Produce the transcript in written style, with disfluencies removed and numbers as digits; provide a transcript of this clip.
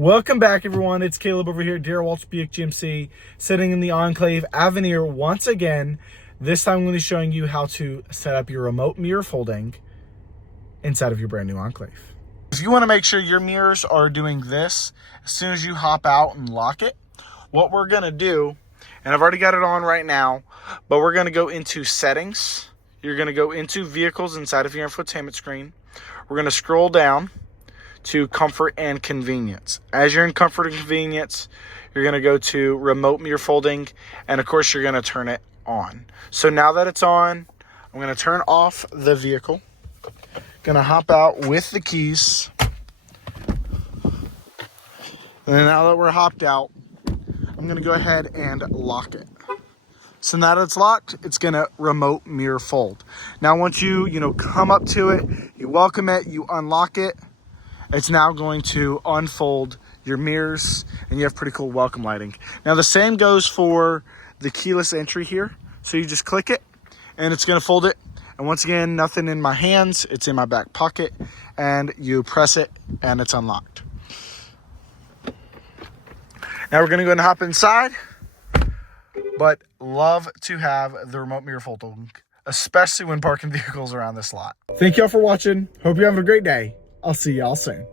Welcome back, everyone. It's Caleb over here at Darrell Walsh Buick GMC, sitting in the Enclave Avenir once again. This time I'm going to be showing you how to set up your remote mirror folding inside of your brand new Enclave. If you want to make sure your mirrors are doing this as soon as you hop out and lock it, what we're going to do, and I've already got it on right now, but we're going to go into settings. You're going to go into vehicles inside of your infotainment screen. We're going to scroll down to comfort and convenience. As you're in comfort and convenience, you're going to go to remote mirror folding, and of course you're going to turn it on. So now that it's on, I'm going to turn off the vehicle. Going to hop out with the keys. And then now that we're hopped out, I'm going to go ahead and lock it. So now that it's locked, it's going to remote mirror fold. Now once you come up to it, you welcome it, you unlock it, it's now going to unfold your mirrors, and you have pretty cool welcome lighting. Now the same goes for the keyless entry here. So you just click it and it's going to fold it. And once again, nothing in my hands, it's in my back pocket, and you press it and it's unlocked. Now we're going to go ahead and hop inside, but love to have the remote mirror folding, especially when parking vehicles around this lot. Thank y'all for watching. Hope you're having a great day. I'll see y'all soon.